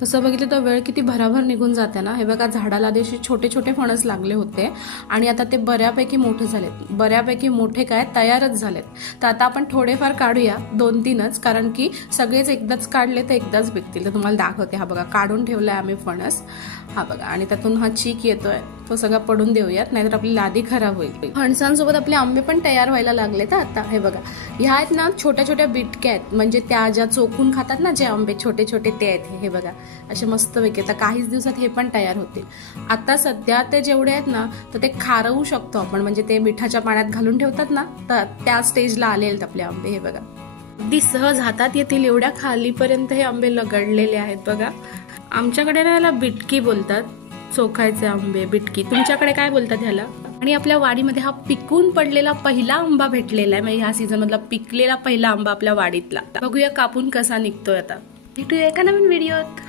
तसं बघितलं तर वेळ किती भराभर निघून जाते ना। हे बघा झाडाला आधी छोटे छोटे फणस लागले होते आणि आता ते बऱ्यापैकी मोठे झालेत, बऱ्यापैकी मोठे काय तयारच झालेत। तर आता आपण थोडेफार काढूया, 2-3च, कारण की सगळेच एकदाच काढले तर एकदाच पिकतील। तर तुम्हाला दाखवते, हा बघा काढून ठेवलाय आम्ही फणस, हा बघा, आणि त्यातून हा चीक येतोय, तो सगळा पडून देऊयात, नाहीतर आपली लादी खराब होईल। फणसांसोबत आपले आंबे पण तयार व्हायला लागले तर आता हे बघा, ह्या आहेत ना छोट्या छोट्या बिटक्या आहेत, म्हणजे त्या ज्या चोखून खातात ना जे आंबे छोटे छोटे ते आहेत। हे बघा असे मस्त पैकी, आता काहीच दिवसात हे पण तयार होतील। आता सध्या ते जेवढे आहेत ना तर ते खारवू शकतो आपण, म्हणजे ते मिठाच्या पाण्यात घालून ठेवतात ना, तर त्या स्टेजला आले आहेत आपले आंबे। हे बघा अगदी सहज हातात येतील एवढ्या खालीपर्यंत हे आंबे लगडलेले आहेत बघा। आमच्याकडे ना याला बिटकी बोलतात, चोखायचे आंबे बिटकी, तुमच्याकडे काय बोलतात ह्याला? आणि आपल्या वाडीमध्ये हा पिकून पडलेला पहिला आंबा भेटलेला आहे, म्हणजे ह्या सीझन मधला पिकलेला पहिला आंबा आपल्या वाडीतला। बघूया कापून कसा निघतोय आता। भेटूया एका नवीन व्हिडिओत।